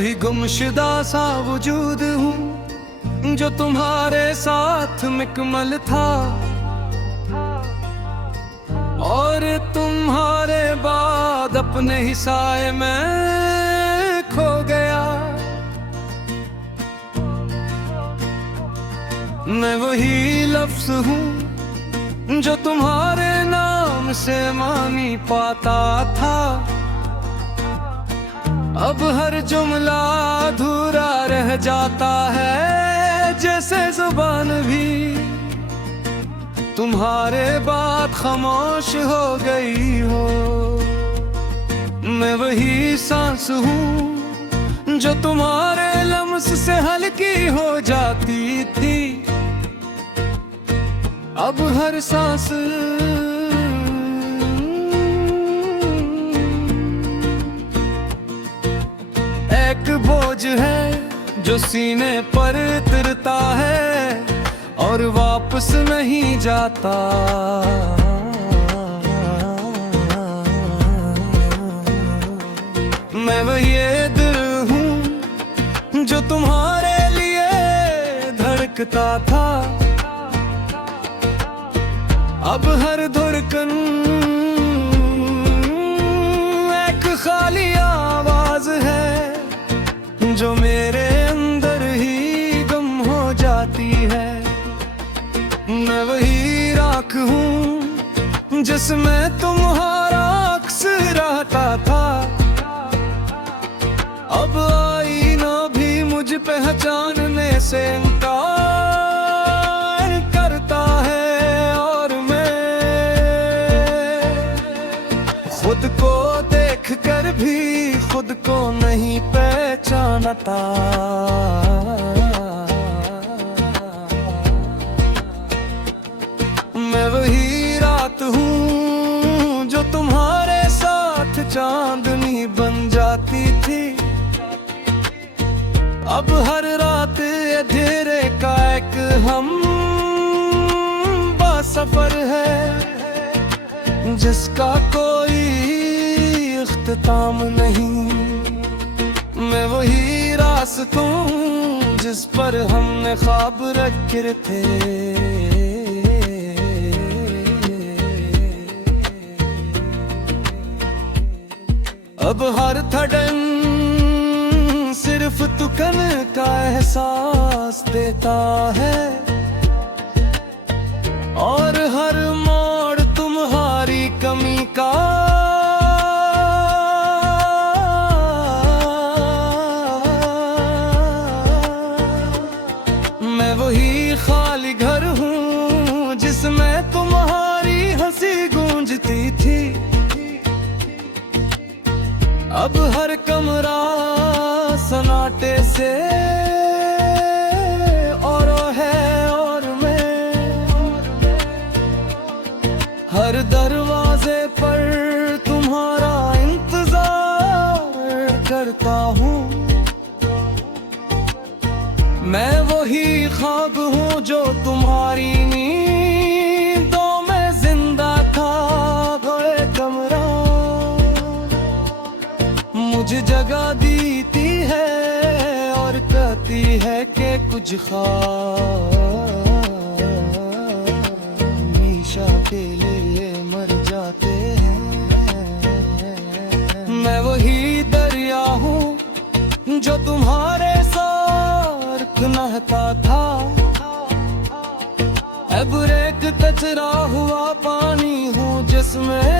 वही गुमशुदा सा वजूद हूँ जो तुम्हारे साथ मुकम्मल था, और तुम्हारे बाद अपने ही साए में खो गया। मैं वही लफ्ज हूँ जो तुम्हारे नाम से मानी पाता था, अब हर जुमला अधूरा रह जाता है, जैसे जुबान भी तुम्हारे बाद खामोश हो गई हो। मैं वही सांस हूँ जो तुम्हारे लम्स से हल्की हो जाती थी, अब हर सांस एक बोझ है जो सीने पर उतरता है और वापस नहीं जाता। मैं वही दिल हूँ जो तुम्हारे लिए धड़कता था, अब हर धड़कन एक खाली आवाज है जो मेरे अंदर ही गुम हो जाती है। मैं वही राख हूँ जिसमें तुम्हारा अक्स रहता था, अब आईना भी मुझ पहचानने से इनकार करता है, और मैं खुद को देख कर भी खुद को नहीं पहचानता। मैं वही रात हूँ जो तुम्हारे साथ चांदनी बन जाती थी, अब हर रात अंधेरे का एक हम सफर है जिसका कोई इख्तिताम नहीं। मैं वही रास्तों जिस पर हमने ख्वाब रखे थे, अब हर धड़कन सिर्फ तुकन का एहसास देता है, और हर मोड़ तुम्हारी कमी का मैं वही खाली घर हूँ जिसमें तुम्हारी हंसी गूंजती थी, अब हर कमरा सन्नाटे से और है, और मैं हर दरवाजे पर तुम्हारा इंतजार करता हूँ। मैं वही ख्वाब हूँ जो तुम्हारी नींदों में जिंदा था, घोड़े कमरा मुझे जगह देती है और कहती है कि कुछ हमेशा के लिए मर जाते हैं। मैं वही दरिया हूँ जो तुम्हारे साथ नहाता था, अब एक कचरा हुआ पानी हूँ जिसमें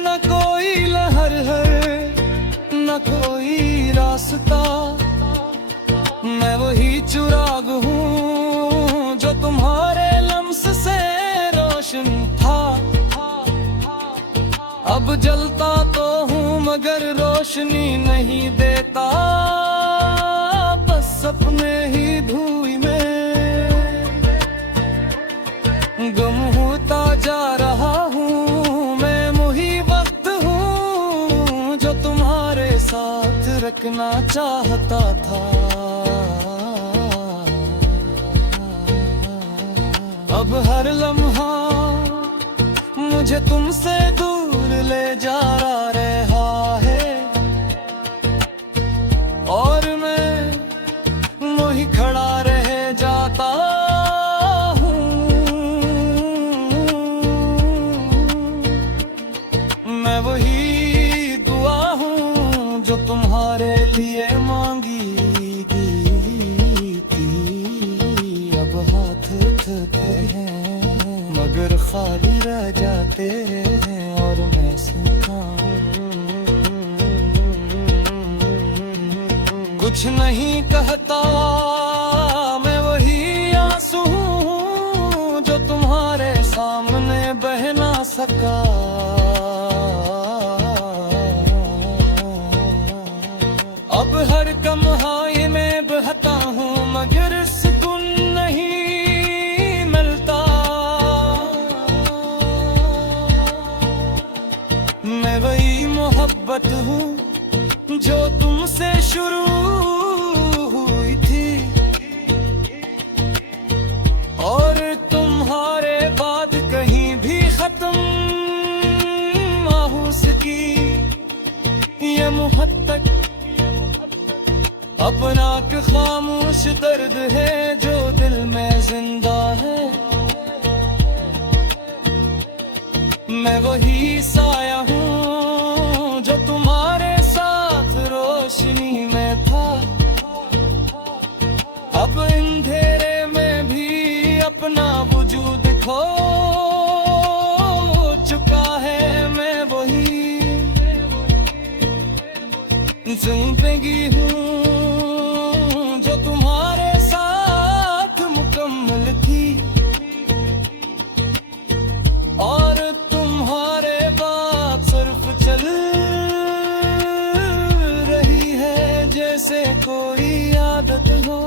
न कोई लहर है न कोई रास्ता। मैं वही चिराग हूँ जो तुम्हारे लम्स से रोशन था, अब जलता तो हूँ मगर रोशनी नहीं देता, बस अपने ही धुएं में गुम होता जा रहा हूँ। मैं वही वक्त हूँ जो तुम्हारे साथ रखना चाहता था, अब हर लम्हा मुझे तुमसे दूर ले जा रहा है, फिर खाली रह जाते हैं और मैं सूखा कुछ नहीं कहता। मैं वही आंसू हूँ जो तुम्हारे सामने बह ना सका। अब हर कम्हाई में बहता हूँ मगर सुकून नहीं मिलता। मैं वही मोहब्बत हूँ जो तुमसे शुरू हुई थी और तुम्हारे बाद कहीं भी खत्म ना हो सकी। ये मोहब्बत अपना के खामोश दर्द है जो दिल में जिंदा है। मैं वही साया हूँ जो तुम्हारे साथ रोशनी में था। अब अंधेरे में भी अपना वजूद खो चुका है। मैं वही जिंदगी हूँ जो तुम्हारे साथ मुकम्मल थी और तुम्हारे बाद सिर्फ चल रही है जैसे कोई आदत हो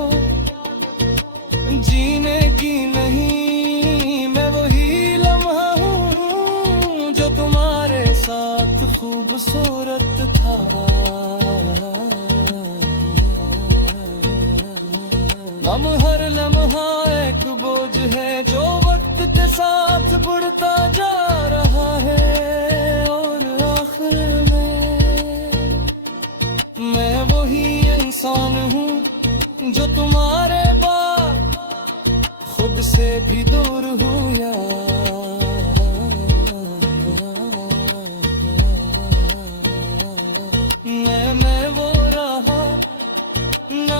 जीने की नहीं। मैं वही लम्हा हूँ जो तुम्हारे साथ खूबसूरत था। हम हर लम्हा एक बोझ है जो वक्त के साथ बढ़ता जा रहा है और आखिर में मैं वही इंसान हूँ जो तुम्हारे बाद खुद से भी दूर हुआ। मैं वो रहा ना।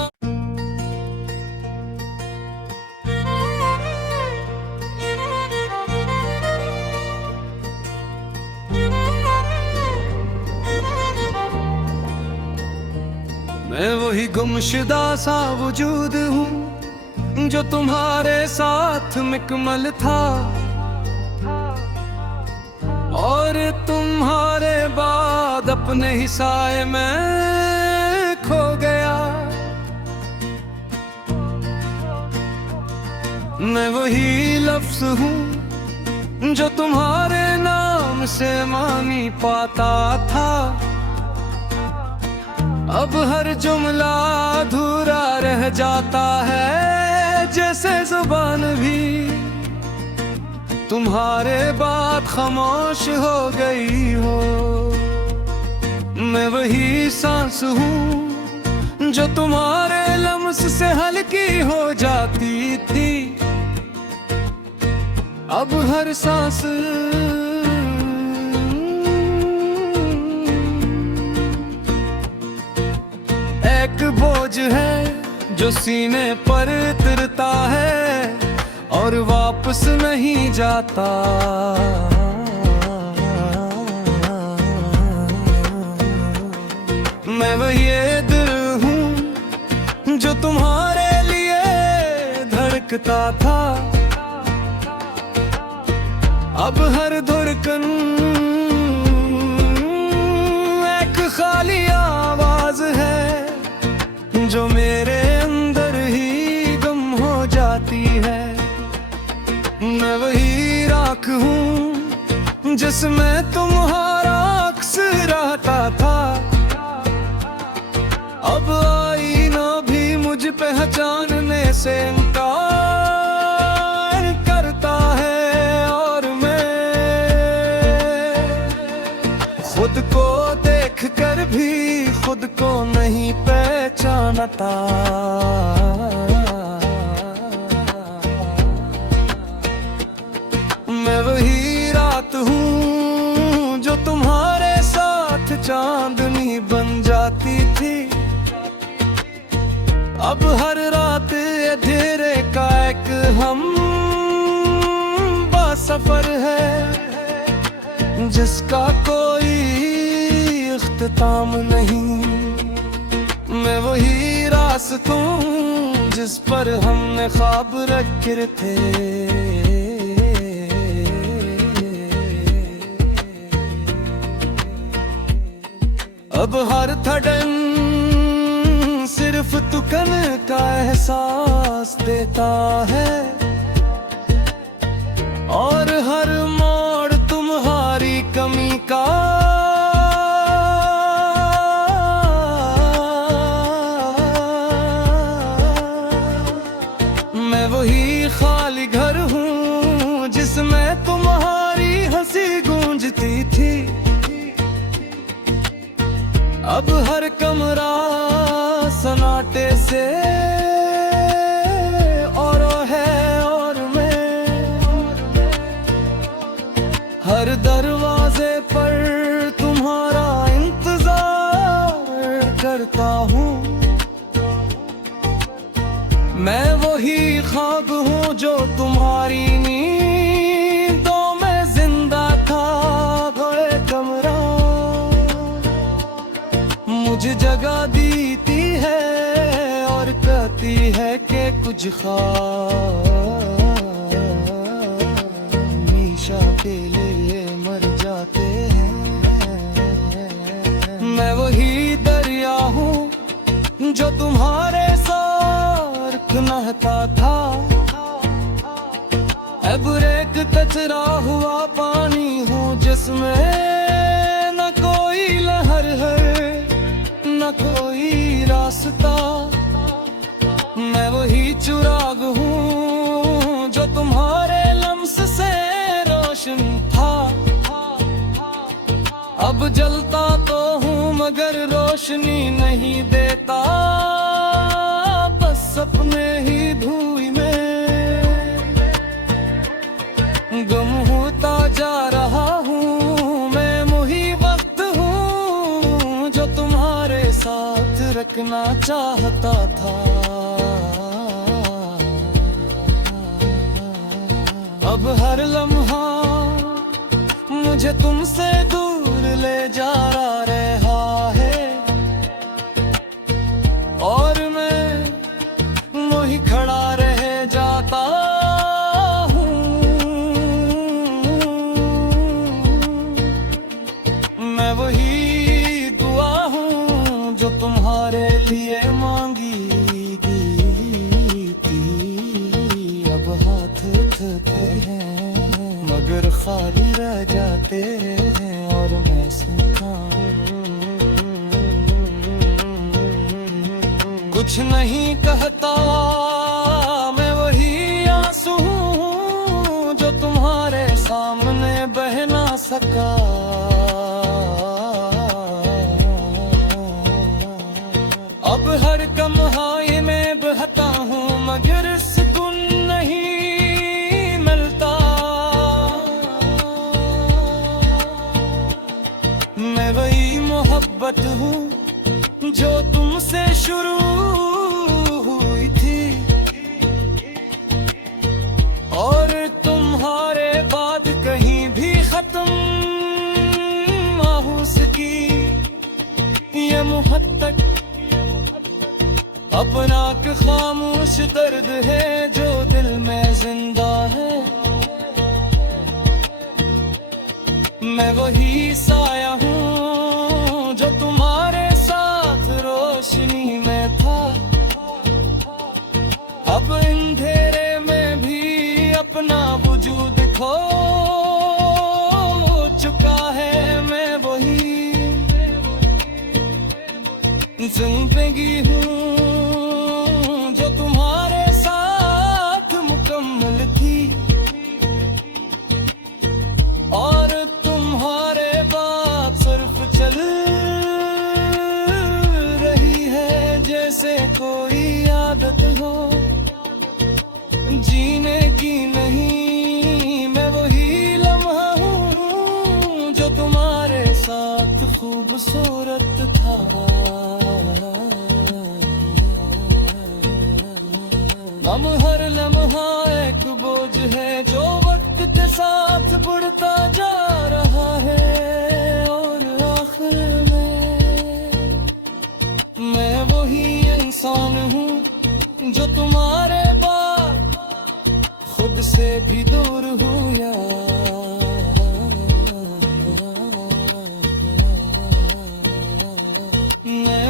मैं वही गुमशुदा सा वजूद हूँ जो तुम्हारे साथ मुकम्मल था और तुम्हारे बाद अपने ही साए में खो गया। मैं वही लफ्ज़ हूँ जो तुम्हारे नाम से मानी पाता था। अब हर जुमला अधूरा रह जाता है जैसे जुबान भी तुम्हारे बाद खामोश हो गई हो। मैं वही सांस हूँ जो तुम्हारे लम्स से हल्की हो जाती थी। अब हर सांस एक बोझ है जो सीने पर तिरता है और वापस नहीं जाता। मैं वही दिल हूँ जो तुम्हारे लिए धड़कता था। अब हर धड़कन एक खाली आवाज है जो मेरे अंदर ही गुम हो जाती है। मैं वही राख हूँ जिसमें तुम्हारा अक्स रहता था। अब आईना भी मुझ पहचानने से इनकार करता है और मैं खुद को देख कर भी खुद को नहीं पहचानता। मैं वही रात हूँ जो तुम्हारे साथ चांदनी बन जाती थी। अब हर रात अंधेरे का एक हम बस सफर है जिसका कोई इख्तिताम नहीं। मैं वही रास्तों जिस पर हमने ख्वाब रखे थे। अब हर धड़न सिर्फ तुकन का एहसास देता है और हर मोड़ तुम्हारी कमी का मैं वही खाली घर हूँ जिसमें तुम्हारी हंसी गूंजती थी। अब हर कमरा सन्नाटे से और है और मैं हर दरवाजे पर तुम्हारा इंतजार करता हूँ। मैं वही ख्वाब हूँ जो तुम्हारी नींदों में जिंदा था। घोड़े कमरा मुझे जगह देती है और कहती है कि कुछ हमेशा के लिए मर जाते हैं। मैं वही दरिया हूँ जो तुम्हारे साथ नहाता था। अब एक कचरा हुआ पानी हूँ जिसमें न कोई लहर है न कोई रास्ता। मैं वही चिराग हूँ जो तुम्हारे लम्स से रोशन था। अब जलता तो हूँ मगर रोशनी नहीं देता, बस अपने ही धुएं में गुम होता जा रहा हूँ। मैं वही वक्त हूँ जो तुम्हारे साथ रखना चाहता था। अब हर लम्हा मुझे तुमसे दूर ले जा रहा है और मैं वही खड़ा रह जाता हूँ। मैं वही दुआ हूँ जो तुम्हारे लिए मांगी थी। अब हाथ थकते हैं मगर खाली रह जाते हैं और मैं सूखा कुछ नहीं कहता। मैं वही आंसू हूँ जो तुम्हारे सामने बह ना सका। अब हर कमहाई में बहता हूँ मगर सुकून नहीं मिलता। मैं वही मोहब्बत हूँ जो तुमसे शुरू हुई थी और तुम्हारे बाद कहीं भी खत्म हो सकी। ये मुहब्बत अपना के खामोश दर्द है जो दिल में जिंदा है। मैं वही साया हूँ जो तुम्हारे साथ रोशनी में था। अब अंधेरे में भी अपना वजूद खो चुका है। मैं वही जिंदगी हूँ जो तुम्हारे साथ मुकम्मल थी और तुम्हारे बाद सिर्फ चल रही है जैसे कोई आदत हो जीने की नहीं। मैं वही लम्हा हूँ जो तुम्हारे साथ खूबसूरत था। हम हर लम्हा एक बोझ है जो वक्त वक्त के साथ बढ़ता जा रहा है, और आखिर में मैं वही इंसान हूँ जो तुम्हारे बाद खुद से भी दूर हूँ यार।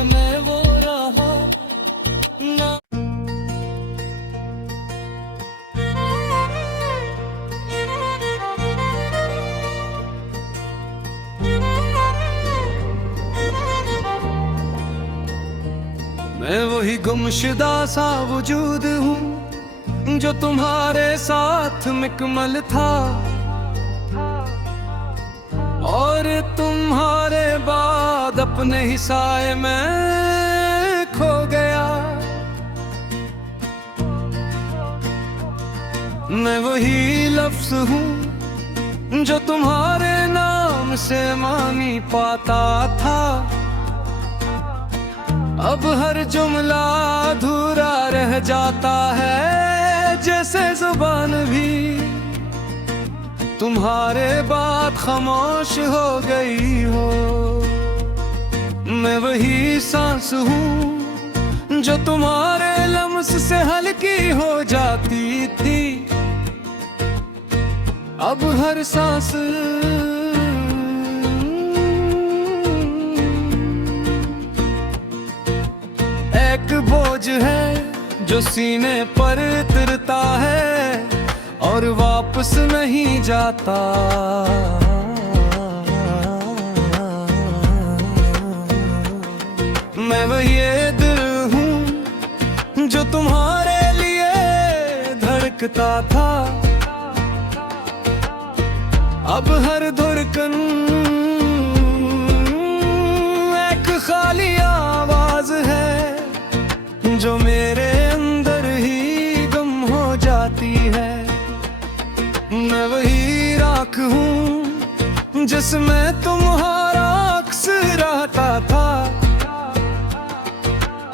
मैं वो रहा ना। मैं वही गुमशुदा सा वजूद हूँ जो तुम्हारे साथ मुकम्मल था, और तुम्हारे बाद अपने ही साए में खो गया। मैं वही लफ्ज हूँ जो तुम्हारे नाम से मानी पाता था, अब हर जुमला अधूरा रह जाता है, जैसे जुबान भी तुम्हारे बाद खामोश हो गई हो। मैं वही सांस हूँ जो तुम्हारे लम्स से हल्की हो जाती थी, अब हर सांस एक बोझ है जो सीने पर उतरता है और वापस नहीं जाता। मैं वही दिल हूँ जो तुम्हारे लिए धड़कता था, अब हर धड़कन एक खाली आवाज है जो मेरे अंदर ही गुम हो जाती है। मैं वही राख हूँ जिसमें तुम्हारा अक्स रहता था,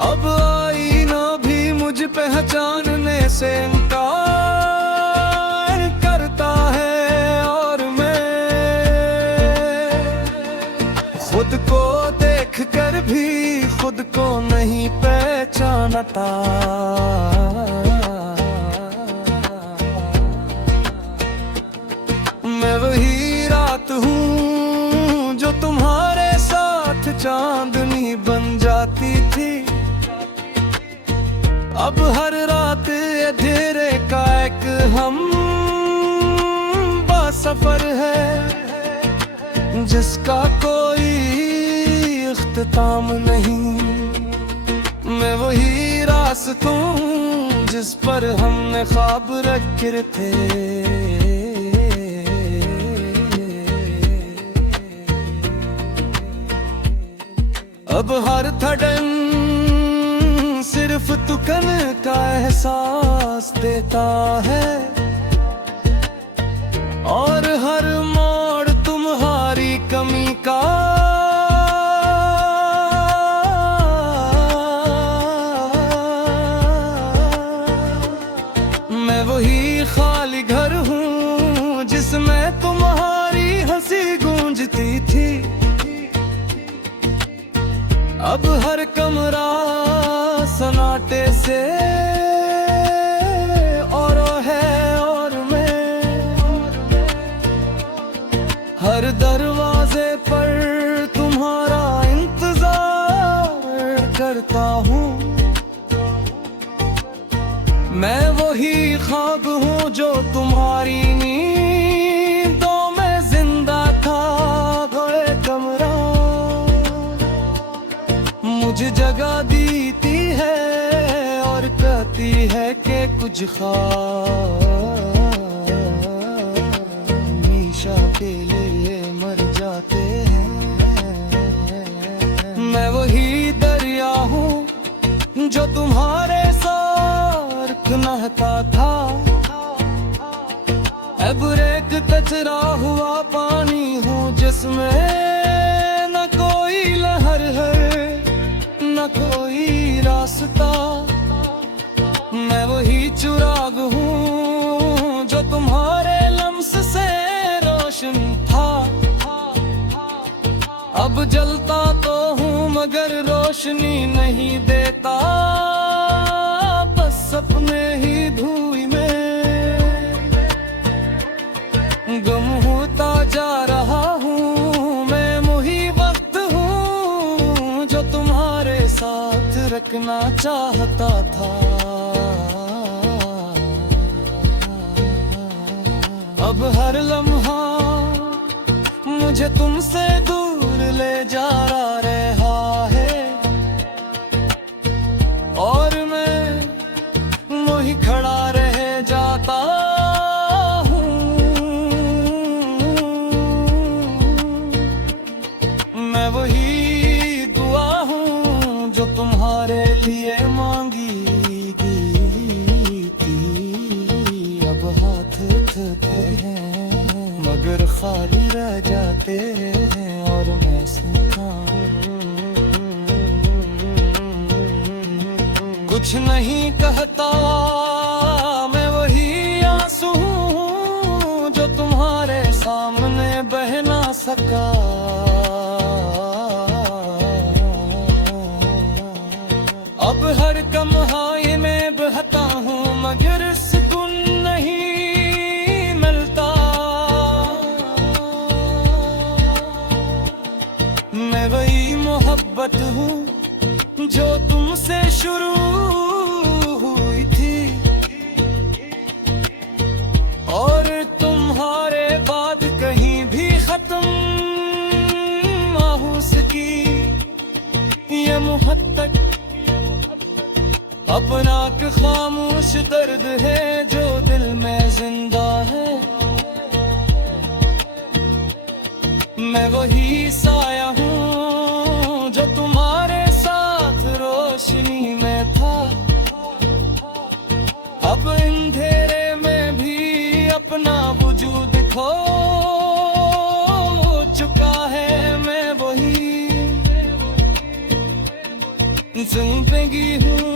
अब आईना भी मुझ पहचानने से इनकार करता है, और मैं खुद को देख कर भी खुद को नहीं पहचानता। मैं वही रात हूँ जो तुम्हारे साथ चांदनी बन जाती थी, अब हर रात अंधेरे का एक हम सफर है जिसका कोई इख्तिताम नहीं। मैं वही रास्तों जिस पर हमने ख्वाब रखे थे, अब हर धड़कन सिर्फ तुकन का एहसास देता है, और हर मोड़ तुम्हारी कमी का मैं वही खाली घर हूँ जिसमें तुम्हारी हंसी गूंजती थी, अब हर कमरा सन्नाटे से और है, और मैं हर दरवाजे पर तुम्हारा इंतजार करता हूँ। मैं वही ख्वाब हूँ जो तुम्हारी नींदों में जिंदा था, घोड़े कमरा मुझे जगह देती है और कहती है कि कुछ हमेशा के लिए मर जाते हैं। मैं वही दरिया हूँ जो तुम्हारे साथ नहाता था, अब एक कचरा हुआ पानी हूँ जिसमें न कोई लहर है न कोई रास्ता। मैं वही चिराग हूँ जो तुम्हारे लम्स अब जलता तो हूँ मगर रोशनी नहीं देता, बस अपने ही धुएं में गुम होता जा रहा हूँ मैं। वही वक्त हूँ जो तुम्हारे साथ रखना चाहता था। अब हर लम्हा मुझे तुमसे दूर ले जा रहा है, और मैं वही खड़ा रह जाता हूँ। मैं वही दुआ हूँ जो तुम्हारे लिए मांगी थी। अब हाथ थके हैं मगर खाली रह जाते हैं, और मैं सूखा कुछ नहीं कहता। मैं वही आंसू हूँ जो तुम्हारे सामने बह ना सका। अब हर कम्हाई में बहता हूँ मगर सुकून नहीं मिलता। मैं वही मोहब्बत हूँ जो तुमसे शुरू हुई थी, और तुम्हारे बाद कहीं भी खत्म ना हो सकी ये मोहब्बत। अपना एक खामोश दर्द है जो दिल में जिंदा है। मैं वही साया हूँ जो तुम्हारे साथ रोशनी में था। अब अंधेरे में भी अपना वजूद खो चुका है। मैं वही जिंदगी हूँ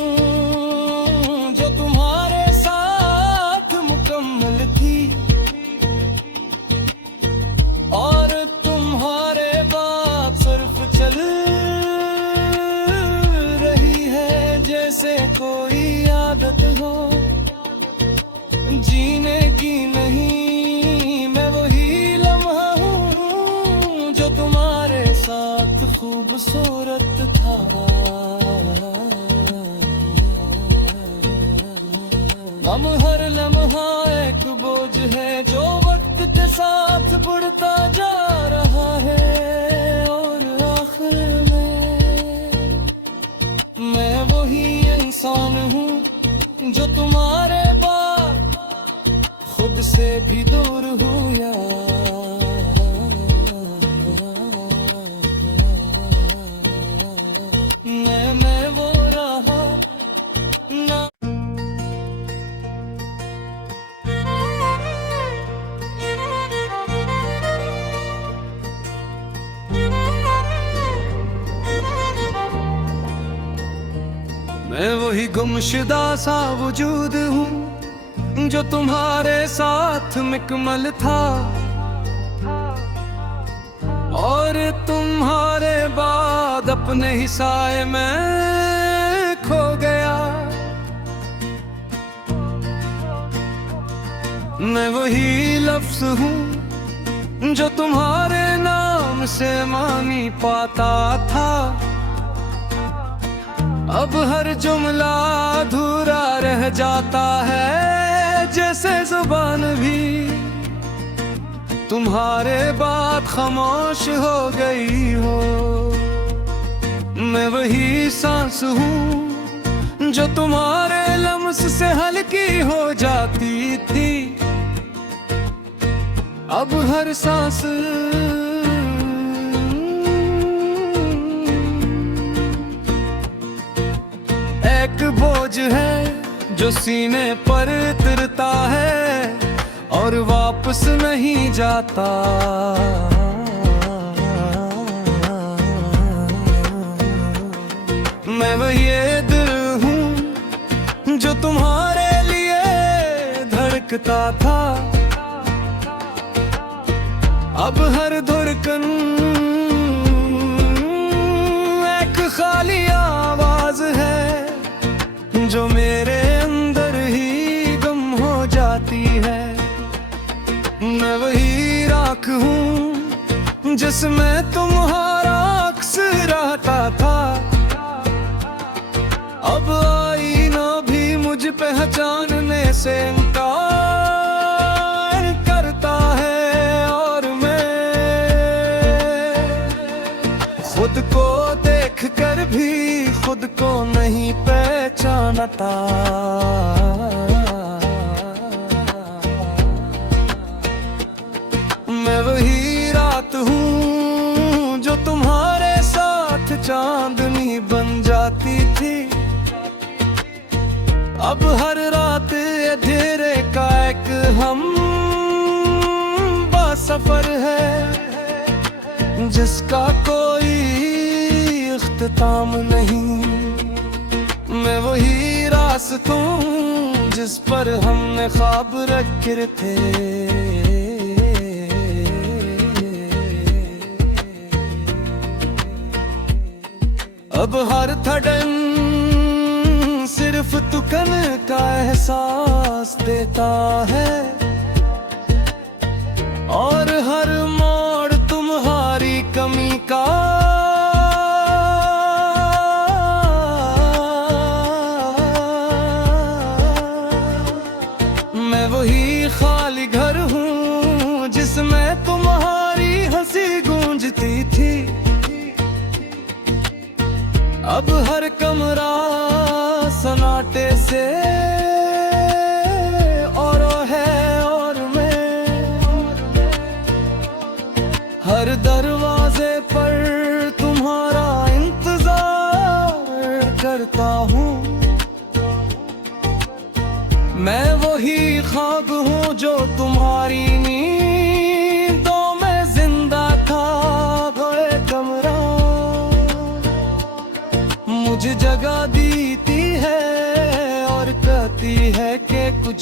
जो तुम्हारे साथ मुकम्मल थी, और तुम्हारे बाद सिर्फ चल रही है जैसे कोई आदत हो जीने की नहीं। मैं वही लम्हा हूँ जो तुम्हारे साथ खूबसूरत था। हम हर लम्हा एक बोझ है जो वक्त के साथ बढ़ता जा रहा है, और आखिर में मैं वही इंसान हूँ जो तुम्हारे बाद खुद से भी दूर हुआ। मैं वो रहा ना। मैं वही गुमशुदा सा वजूद हूँ जो तुम्हारे साथ मुकम्मल था, और तुम्हारे बाद अपने ही साए में खो गया। मैं वही लफ्ज हूँ जो तुम्हारे नाम से मानी पाता था। अब हर जुमला अधूरा रह जाता है जैसे जुबान भी तुम्हारे बाद खामोश हो गई हो। मैं वही सांस हूँ जो तुम्हारे लम्स से हल्की हो जाती थी। अब हर सांस एक बोझ है जो सीने पर उतरता है और वापस नहीं जाता। मैं वही दिल हूँ जो तुम्हारे लिए धड़कता था। अब हर धड़कन हूँ जिसमें तुम्हारा अक्स रहता था। अब आईना भी मुझ पहचानने से इनकार करता है और मैं खुद को देख कर भी खुद को नहीं पहचानता। मैं वही रात हूँ जो तुम्हारे साथ चांदनी बन जाती थी। अब हर रात अंधेरे का एक हम सफर है जिसका कोई इख्तिताम नहीं। मैं वही रास्तों जिस पर हमने ख्वाब रखे थे। अब हर धड़कन सिर्फ तुकन का एहसास देता है और हर मोड़ तुम्हारी कमी का मैं वही खाली घर हूँ जिसमें तुम्हारी हंसी गूंजती थी। अब हर कमरा सन्नाटे से और है और मैं हर दरवाजे पर तुम्हारा इंतजार करता हूँ। मैं वही ख्वाब हूँ जो तुम्हारी नींदों में जिंदा था। भरे कमरा मुझे जगह देती है और कहती है कि कुछ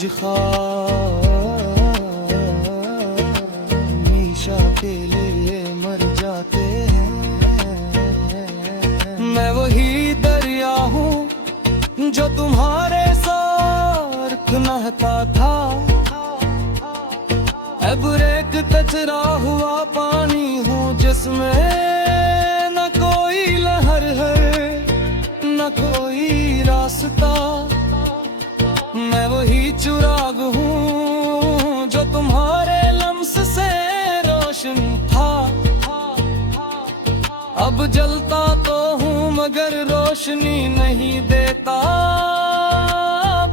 हमेशा के लिए मर जाते हैं। मैं वही दरिया हूँ जो तुम्हारे साथ नहाता था। अब एक कचरा हुआ पानी हूँ जिसमें न कोई लहर है न कोई रास्ता। मैं वही चिराग हूँ जो तुम्हारे लम्स से रोशन था। अब जलता तो हूँ मगर रोशनी नहीं देता।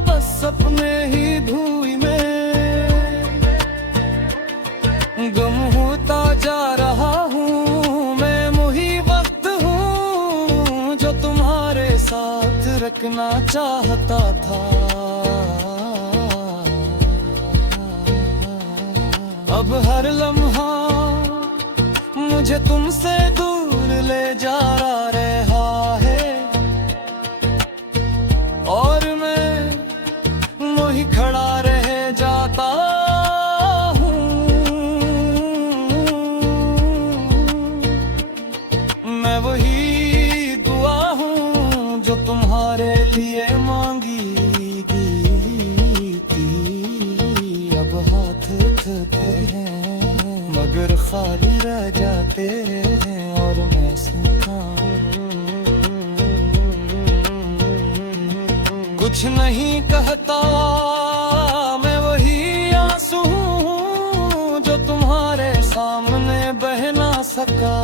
बस अपने ही धुएं में गुम होता जा रहा हूँ। मैं वही वक्त हूँ जो तुम्हारे साथ रखना चाहता था। अब हर लम्हा मुझे तुमसे दूर ले जा रहा है और मैं वही खड़ा रह जाता हूँ। मैं वही दुआ हूँ जो तुम्हारे लिए मांगी गई थी। अब हाथ थकते हैं मगर खाली रह जाते हैं और मैं सूखा कुछ नहीं कहता। मैं वही आंसू हूँ जो तुम्हारे सामने बह ना सका।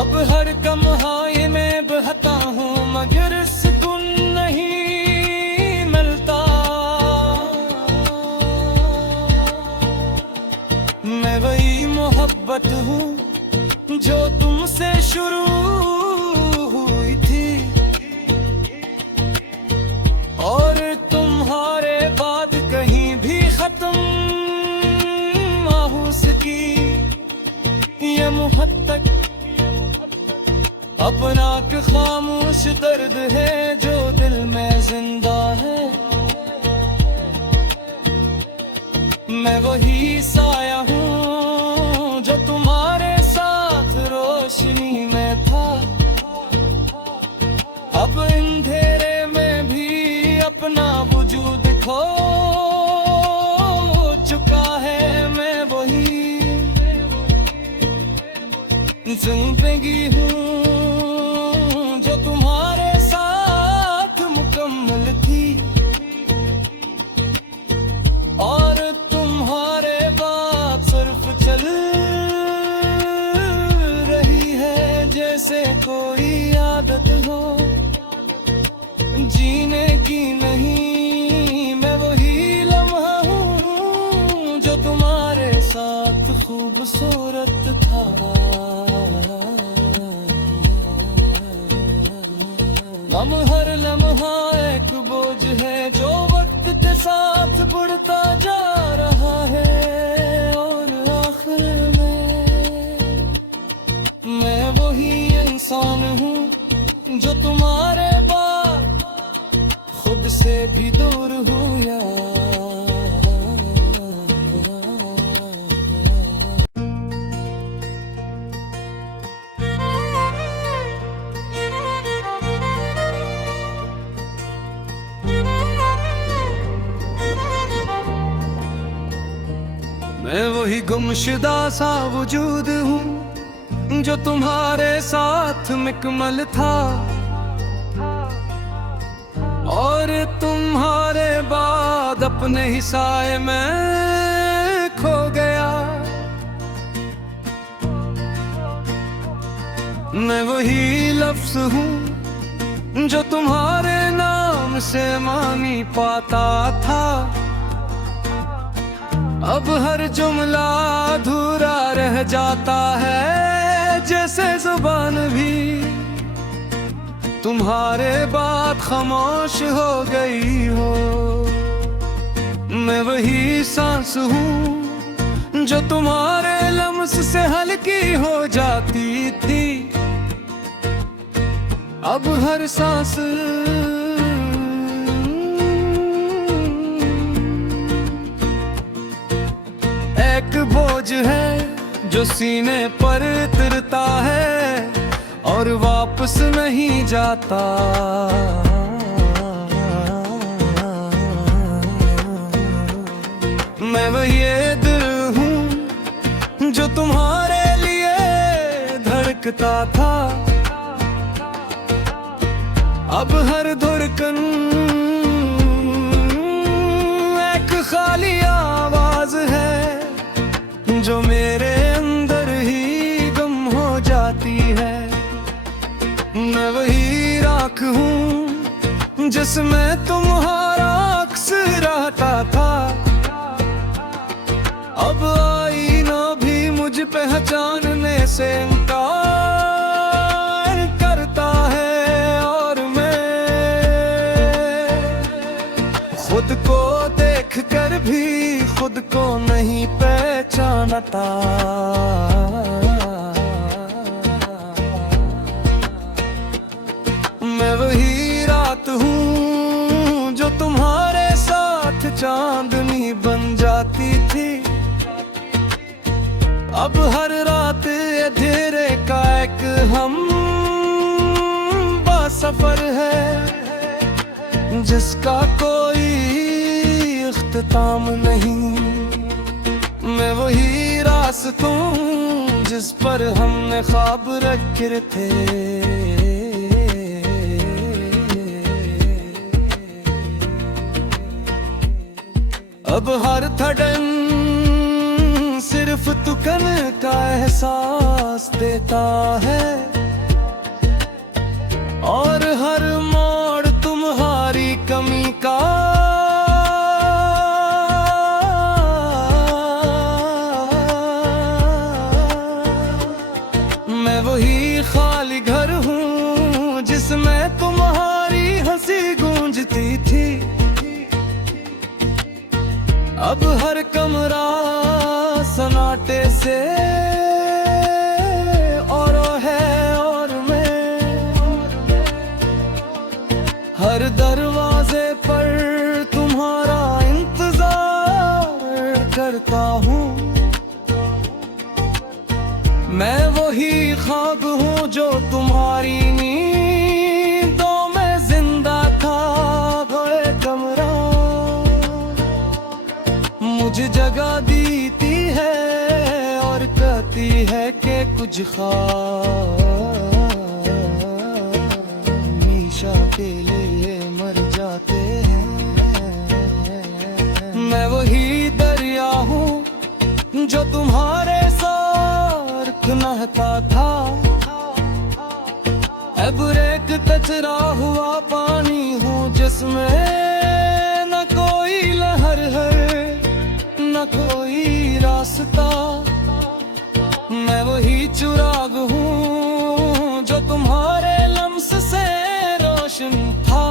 अब हर कमहाई में बहता हूँ मगर सुकून नहीं मिलता। मैं वही मोहब्बत हूँ जो तुमसे शुरू हुई थी और तुम्हारे बाद कहीं भी खत्म हो सकी। ये मोहब्बत अपना एक खामोश दर्द है जो दिल में जिंदा है। मैं वही साया हूँ जो तुम्हारे साथ रोशनी में था। अब अंधेरे में भी अपना वजूद खो जिंदगी हूँ जो तुम्हारे साथ मुकम्मल थी, और तुम्हारे बाद सिर्फ चल रही है जैसे कोई आदत हो जीने की नहीं। मैं वही लम्हा हूँ जो तुम्हारे साथ खूबसूरत था। हम हर लम्हा एक बोझ है जो वक्त के साथ बढ़ता जा रहा है, और आखिर में मैं वही इंसान हूँ जो तुम्हारे बाद खुद से भी दूर हुआ। मैं वही गुमशुदा सा वजूद हूँ जो तुम्हारे साथ मुकम्मल था, और तुम्हारे बाद अपने ही साए में खो गया। मैं वही लफ्ज़ हूँ जो तुम्हारे नाम से मानी पाता था। अब हर जुमला अधूरा रह जाता है जैसे जुबान भी तुम्हारे बाद खामोश हो गई हो। मैं वही सांस हूँ जो तुम्हारे लम्स से हल्की हो जाती थी। अब हर सांस एक बोझ है जो सीने पर उतरता है और वापस नहीं जाता। मैं वही दिल हूँ जो तुम्हारे लिए धड़कता था। अब हर धड़कन एक खाली आवाज है जो मेरे अंदर ही गुम हो जाती है। मैं वही राख हूँ जिसमें तुम्हारा अक्स रहता था। अब आईना भी मुझ पहचानने से इनकार करता है, और मैं खुद को देख कर भी खुद को नहीं पहचानता। मैं वही रात हूँ जो तुम्हारे साथ चांदनी बन जाती थी। अब हर रात अंधेरे का एक हम सफर है जिसका कोई इख्तिताम नहीं। मैं वही रास्तों जिस पर हमने ख्वाब रखे थे। अब हर धड़कन सिर्फ तुकन का एहसास देता है, और हर मोड़ तुम्हारी कमी का मैं वही खाली घर हूँ जिसमें तुम्हारी हंसी गूंजती थी। अब हर कमरा सन्नाटे से और है, और मैं हर दरवाजे पर तुम्हारा इंतजार करता हूँ। मैं वही ख्वाब हूँ जो तुम्हारी नींदों में जिंदा था। गए कमरा मुझे जगा देती है और कहती है कि कुछ कुछ ख्वाब हमेशा के लिए मर जाते हैं। मैं वही दरिया हूँ जो तुम्हारे साथ नहाता था। अब एक कचरा हुआ पानी हूँ जिसमें न कोई लहर है न कोई रास्ता। मैं वही चिराग हूँ जो तुम्हारे लम्स से रोशन था।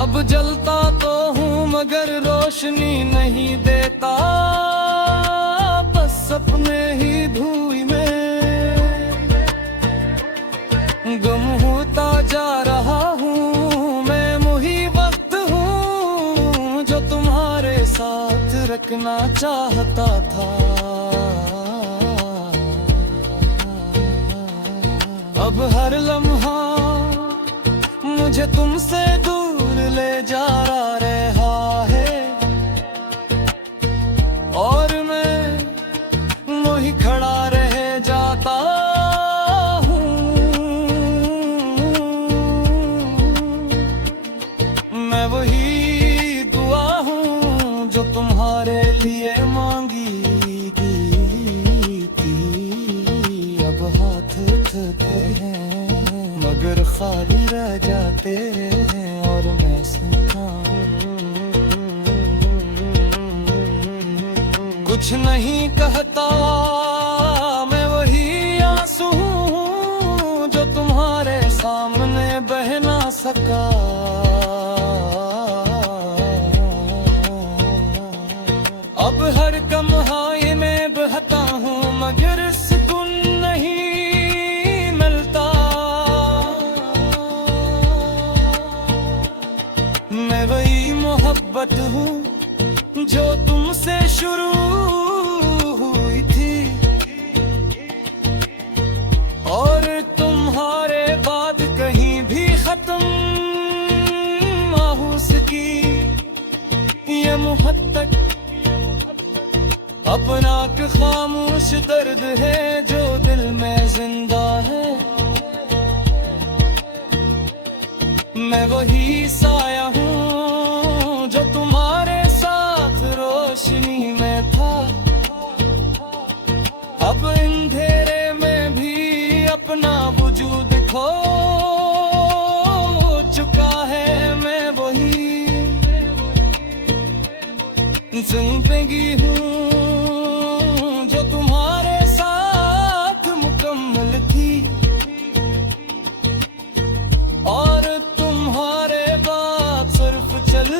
अब जलता तो हूँ मगर रोशनी नहीं देता, बस अपने ही धुएं में गुम होता जा रहा हूँ। मैं वही वक्त हूँ जो तुम्हारे साथ रखना चाहता था। अब हर लम्हा मुझे तुमसे दूर ले जा रहा है और मैं वही खड़ा रह जाता हूँ। मैं वही दुआ हूँ जो तुम्हारे लिए मांगी थी। अब हाथ थके हैं मगर खाली रह जाते हैं और मैं सूखा कुछ नहीं कहता। मैं वही आंसू हूँ जो तुम्हारे सामने बह ना सका। अब हर कम्हाई में बहता हूँ मगर सुकून नहीं मिलता। मैं वही मोहब्बत हूँ जो तुमसे शुरू हुई थी और तुम्हारे बाद कहीं भी खत्म हो सकी। ये मुहब्बत अपना के खामोश दर्द है जो दिल में जिंदा है। मैं वही साया हूँ जो तुम्हारे साथ रोशनी में था। अब अंधेरे में भी अपना वजूद खो चुका है। मैं वही जिंदगी हूँ जो तुम्हारे साथ मुकम्मल थी और तुम्हारे बाद सिर्फ चल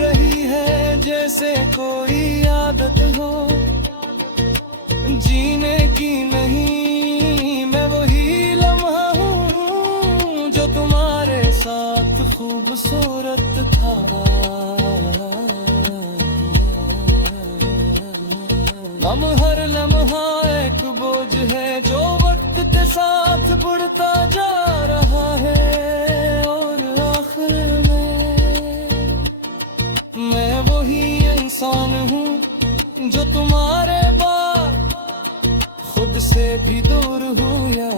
रही है जैसे कोई आदत हो जीने की नहीं। मैं वही लम्हा हूँ जो तुम्हारे साथ खूबसूरत था। हर लम्हा एक बोझ है जो वक्त के साथ बढ़ता जा रहा है और आखिर में मैं वही इंसान हूँ जो तुम्हारे बाद खुद से भी दूर हुआ।